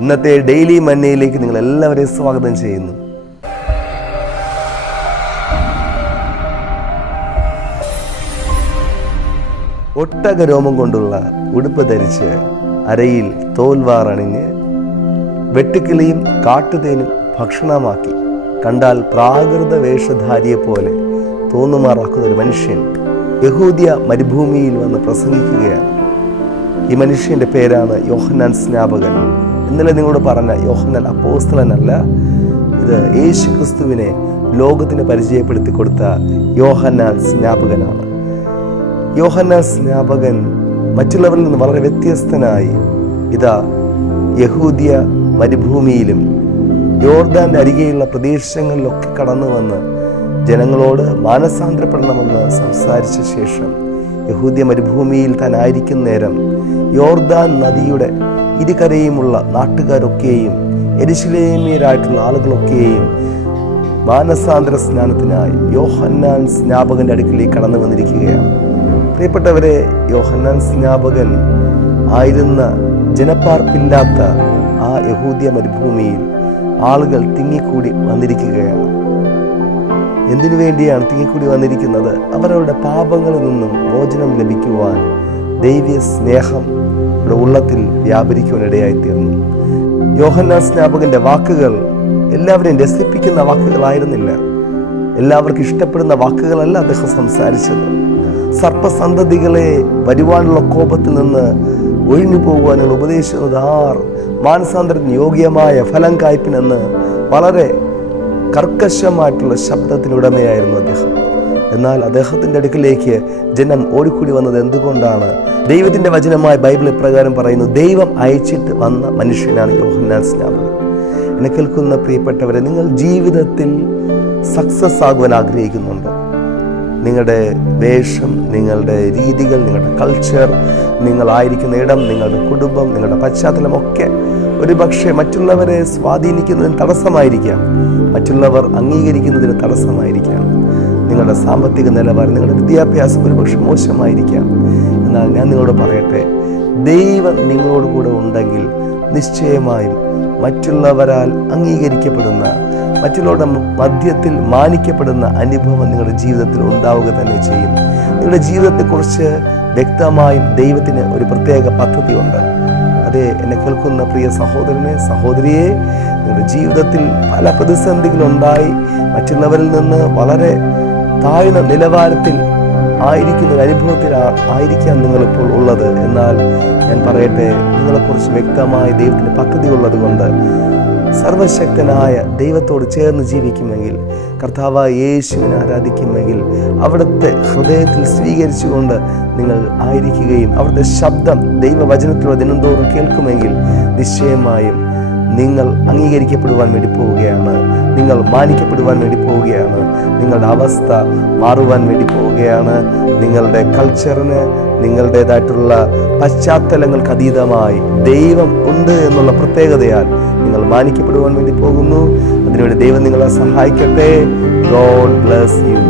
ഇന്നത്തെ ഡെയിലി മന്നയിലേക്ക് നിങ്ങൾ എല്ലാവരെയും സ്വാഗതം ചെയ്യുന്നു. ഒട്ടക രോമം കൊണ്ടുള്ള ഉടുപ്പ് ധരിച്ച് അരയിൽ തോൽവാറണിഞ്ഞ് വെട്ടുക്കിളിയും കാട്ടുതേനും ഭക്ഷണമാക്കി കണ്ടാൽ പ്രാകൃത വേഷധാരിയെ പോലെ തോന്നുമാറാക്കുന്ന ഒരു മനുഷ്യൻ യഹൂദിയ മരുഭൂമിയിൽ വന്ന് പ്രസംഗിക്കുകയാണ്. ഈ മനുഷ്യന്റെ പേരാണ് യോഹന്നാൻ സ്നാപകൻ. ഇന്നലെ നിങ്ങളോട് പറഞ്ഞ യോഹന്നാൻ അപ്പോസ്തലനല്ല, ഇത് യേശു ക്രിസ്തുവിനെ ലോകത്തിന് പരിചയപ്പെടുത്തി കൊടുത്ത യോഹന്നാൻ സ്നാപകനാണ്. യോഹന്നാൻ സ്നാപകൻ മറ്റുള്ളവരിൽ നിന്ന് വളരെ വ്യത്യസ്തനായി ഇതാ യഹൂദിയ മരുഭൂമിയിലും യോർദാന്റെ അരികെയുള്ള പ്രദേശങ്ങളിലൊക്കെ കടന്നു വന്ന് ജനങ്ങളോട് മാനസാന്തരപ്പെടണമെന്ന് സംസാരിച്ച ശേഷം യഹൂദ്യ മരുഭൂമിയിൽ താൻ ആയിരിക്കുന്ന നേരം യോർദാൻ നദിയുടെ ഇരുകരയുമുള്ള നാട്ടുകാരൊക്കെയും യെരുശലേമ്യരായിട്ടുള്ള ആളുകളൊക്കെയും മാനസാന്തര സ്നാനത്തിനായി യോഹന്നാൻ സ്നാപകന്റെ അടുക്കിലേക്ക് കടന്നു വന്നിരിക്കുകയാണ്. പ്രിയപ്പെട്ടവരെ, യോഹന്നാൻ സ്നാപകൻ ആയിരുന്ന ജനപ്പാർപ്പില്ലാത്ത ആ യഹൂദ്യ മരുഭൂമിയിൽ ആളുകൾ തിങ്ങിക്കൂടി വന്നിരിക്കുകയാണ്. എന്തിനു വേണ്ടിയാണ് തിങ്ങിക്കൂടി വന്നിരിക്കുന്നത്? അവരവരുടെ പാപങ്ങളിൽ നിന്നും മോചനം ലഭിക്കുവാൻ ദൈവീയ സ്നേഹം ഉള്ളത്തിൽ വ്യാപരിക്കുവാനിടയായിത്തീർന്നു. യോഹന്നാൻ സ്നാപകന്റെ വാക്കുകൾ എല്ലാവരെയും രസിപ്പിക്കുന്ന വാക്കുകളായിരുന്നില്ല, എല്ലാവർക്കും ഇഷ്ടപ്പെടുന്ന വാക്കുകളല്ല അദ്ദേഹം സംസാരിച്ചത്. സർപ്പസന്തതികളെ വരുവാനുള്ള കോപത്തിൽ നിന്ന് ഒഴിഞ്ഞു പോകുവാനുള്ള ഉപദേശിക്കുന്നത് ആർ, മാനസാന്തരത്തിന് യോഗ്യമായ ഫലം കായ്പിനെന്ന് വളരെ കർക്കശമായിട്ടുള്ള ശബ്ദത്തിനുടമയായിരുന്നു അദ്ദേഹം. എന്നാൽ അദ്ദേഹത്തിൻ്റെ അടുക്കിലേക്ക് ജനം ഓടിക്കൂടി വന്നത് എന്തുകൊണ്ടാണ്? ദൈവത്തിൻ്റെ വചനമായ ബൈബിൾ ഇപ്രകാരം പറയുന്നു, ദൈവം അയച്ചിട്ട് വന്ന മനുഷ്യനാണ് യോഹന്നാൻ സ്നാപകൻ. എന്നെ കേൾക്കുന്ന പ്രിയപ്പെട്ടവരെ, നിങ്ങൾ ജീവിതത്തിൽ സക്സസ് ആകുവാൻ ആഗ്രഹിക്കുന്നുണ്ടോ? നിങ്ങളുടെ വേഷം, നിങ്ങളുടെ രീതികൾ, നിങ്ങളുടെ കൾച്ചർ, നിങ്ങളായിരിക്കുന്ന ഇടം, നിങ്ങളുടെ കുടുംബം, നിങ്ങളുടെ പശ്ചാത്തലമൊക്കെ ഒരുപക്ഷെ മറ്റുള്ളവരെ സ്വാധീനിക്കുന്നതിന് തടസ്സമായിരിക്കാം, മറ്റുള്ളവർ അംഗീകരിക്കുന്നതിന് തടസ്സമായിരിക്കാം. നിങ്ങളുടെ സാമ്പത്തിക നിലവാരം, നിങ്ങളുടെ വിദ്യാഭ്യാസം ഒരുപക്ഷെ മോശമായിരിക്കാം. എന്നാൽ ഞാൻ നിങ്ങളോട് പറയട്ടെ, ദൈവം നിങ്ങളോട് കൂടെ ഉണ്ടെങ്കിൽ നിശ്ചയമായും മറ്റുള്ളവരാൽ അംഗീകരിക്കപ്പെടുന്ന, മറ്റുള്ളവരുടെ മധ്യത്തിൽ മാനിക്കപ്പെടുന്ന അനുഭവം നിങ്ങളുടെ ജീവിതത്തിൽ ഉണ്ടാവുക തന്നെ ചെയ്യും. നിങ്ങളുടെ ജീവിതത്തെക്കുറിച്ച് വ്യക്തമായും ദൈവത്തിന് ഒരു പ്രത്യേക പദ്ധതിയുണ്ട്. അതെ, എന്നെ കേൾക്കുന്ന പ്രിയ സഹോദരനെ, സഹോദരിയെ, നിങ്ങളുടെ ജീവിതത്തിൽ പല പ്രതിസന്ധികളുണ്ടായി മറ്റുള്ളവരിൽ നിന്ന് വളരെ താഴ്ന്ന നിലവാരത്തിൽ ആയിരിക്കുന്ന ഒരു അനുഭവത്തിൽ ആയിരിക്കാം നിങ്ങളിപ്പോൾ ഉള്ളത്. എന്നാൽ ഞാൻ പറയട്ടെ, നിങ്ങളെക്കുറിച്ച് വ്യക്തമായ ദൈവത്തിൻ്റെ പദ്ധതി ഉള്ളത് കൊണ്ട് സർവശക്തനായ ദൈവത്തോട് ചേർന്ന് ജീവിക്കുമെങ്കിൽ, കർത്താവായ യേശുവിനെ ആരാധിക്കുമെങ്കിൽ, അവിടുത്തെ ഹൃദയത്തിൽ സ്വീകരിച്ചുകൊണ്ട് നിങ്ങൾ ആയിരിക്കുകയും അവിടുത്തെ ശബ്ദം ദൈവവചനത്തിലൂടെ ദിനംതോറും കേൾക്കുമെങ്കിൽ നിശ്ചയമായും നിങ്ങൾ അംഗീകരിക്കപ്പെടുവാൻ വേണ്ടി പോവുകയാണ്, നിങ്ങൾ മാനിക്കപ്പെടുവാൻ വേണ്ടി പോവുകയാണ്, നിങ്ങളുടെ അവസ്ഥ മാറുവാൻ വേണ്ടി പോവുകയാണ്. നിങ്ങളുടെ കൾച്ചറിന്, നിങ്ങളുടേതായിട്ടുള്ള പശ്ചാത്തലങ്ങൾക്ക് അതീതമായി ദൈവം ഉണ്ട് എന്നുള്ള പ്രത്യേകതയാൽ നിങ്ങൾ മാനിക്കപ്പെടുവാൻ വേണ്ടി പോകുന്നു. അതിനുവേണ്ടി ദൈവം നിങ്ങളെ സഹായിക്കട്ടെ. God bless you.